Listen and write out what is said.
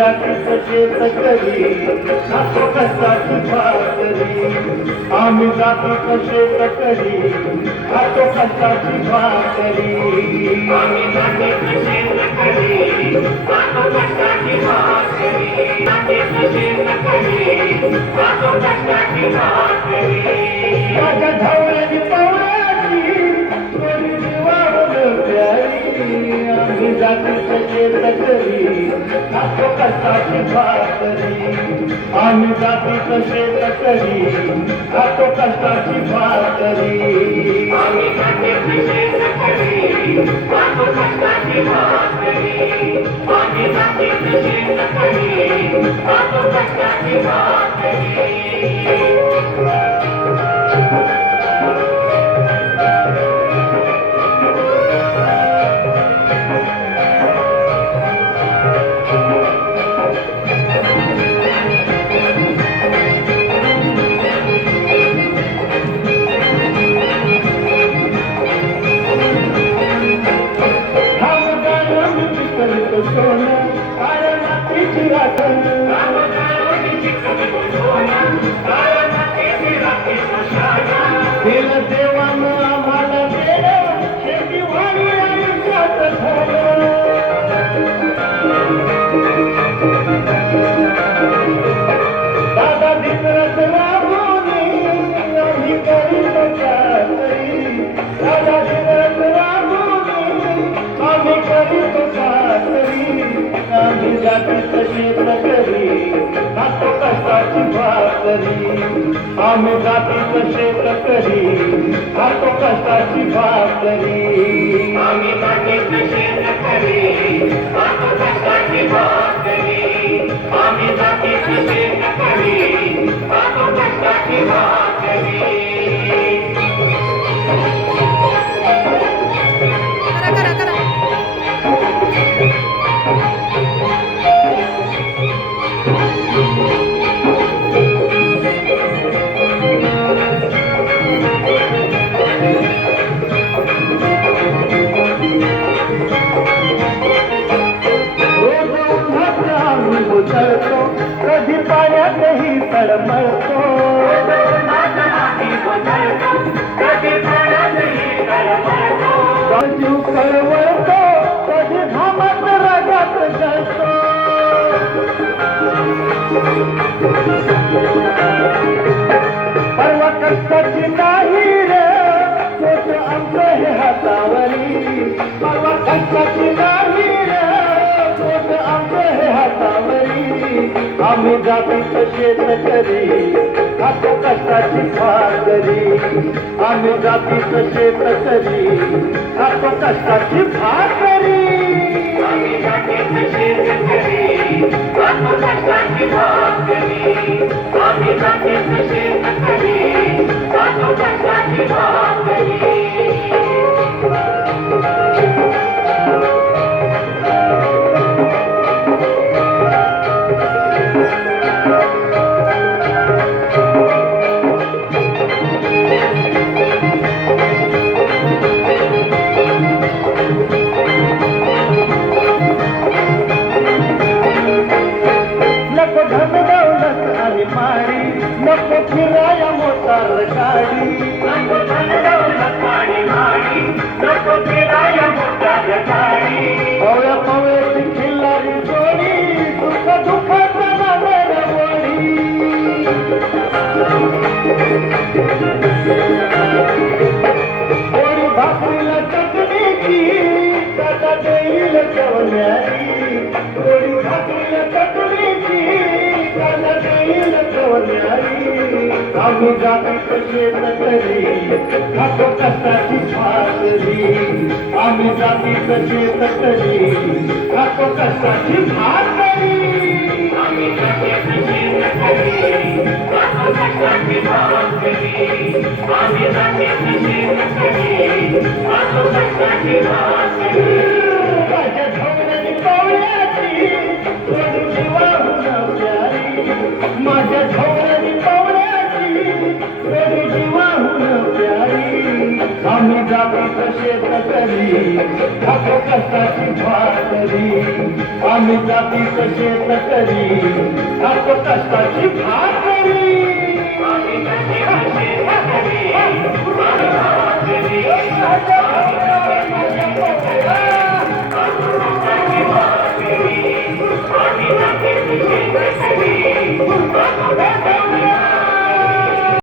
जातीचं शेतकरी खातो कष्टाची भाकरी आम्ही जातीचं शेतकरी खातो कष्टाची भाकरी आम्ही जातीचं शेतकरी खातो कष्टाची भाकरी जातीचं शेतकरी खातो कष्टाची भाकरी माझ्या धावण्याची पावलाची थोडी जीवावरून प्यारी आम्ही जातीचं शेतकरी खातो कष्टाची भाकरी आम्ही जातीचं शेतकरी खातो कष्टाची भाकरी आम्ही जातीचं शेतकरी खातो कष्टाची भाकरी आम्ही जातीचं शेतकरी खातो कष्टाची भाकरी देवानं आम्हाला दिलं शेती वाणी आयुष्यात दादा दिवस राबवणे आम्ही करीतो कातरी दादा दिवस राबवणे आम्ही करीतो कातरी आम्ही जातीचं शेतकरी खातो कष्टाची भाकरी आम्ही जातीचं शेतकरी खातो कष्टाची भाकरी आम्ही जातीचं शेतकरी खातो कष्टाची भाकरी आम्ही जातीचं शेतकरी खातो कष्टाची भाकरी कधी पाण्यातही तळमळतो जीव कळवळतो कधी घामात रागात जळतो परवा कष्टाची नाही रे तोच आमचं हे हातावरी परवा कष्टाची नाही रे तोच आमचं हे हातावरी आम्ही जातीचं शेतकरी खातो कष्टाची भाकरी आम्ही जातीचं शेतकरी खातो कष्टाची भाकरी आम्ही जातीचं शेतकरी खातो कष्टाची भाकरी आम्ही जातीचं शेतकरी खातो कष्टाची भाकरी नको फिराया मोटार गाडी नको फिराया मोटार गाडी पवळ्या पवळ्याची खिल्लारी जोडी दुःख दुःखाचा नागर वडी गोडी भाकरीला चटणीची दादा देईल जेवण्याची गोडी भाकरीला चटणीची दादा देईल जेवण्याची आम्ही जातीचं शेतकरी खातो कष्टाची भाकरी आम्ही जातीचं शेतकरी खातो कष्टाची भाकरी आम्ही जातीचं शेतकरी खातो कष्टाची भाकरी आम्ही जातीचं शेतकरी खातो कष्टाची भाकरी माझ्या धावण्याची पावल्याची थोडी जीवाहून प्यारी माझ्या धावण्याची आम्ही जातीचं शेतकरी खातो कष्टाची भाकरी आम्ही जातीच शेतकरी खातो कष्टाची भाकरी आम्ही जातीच शेतकरी खातो कष्टाची भाकरी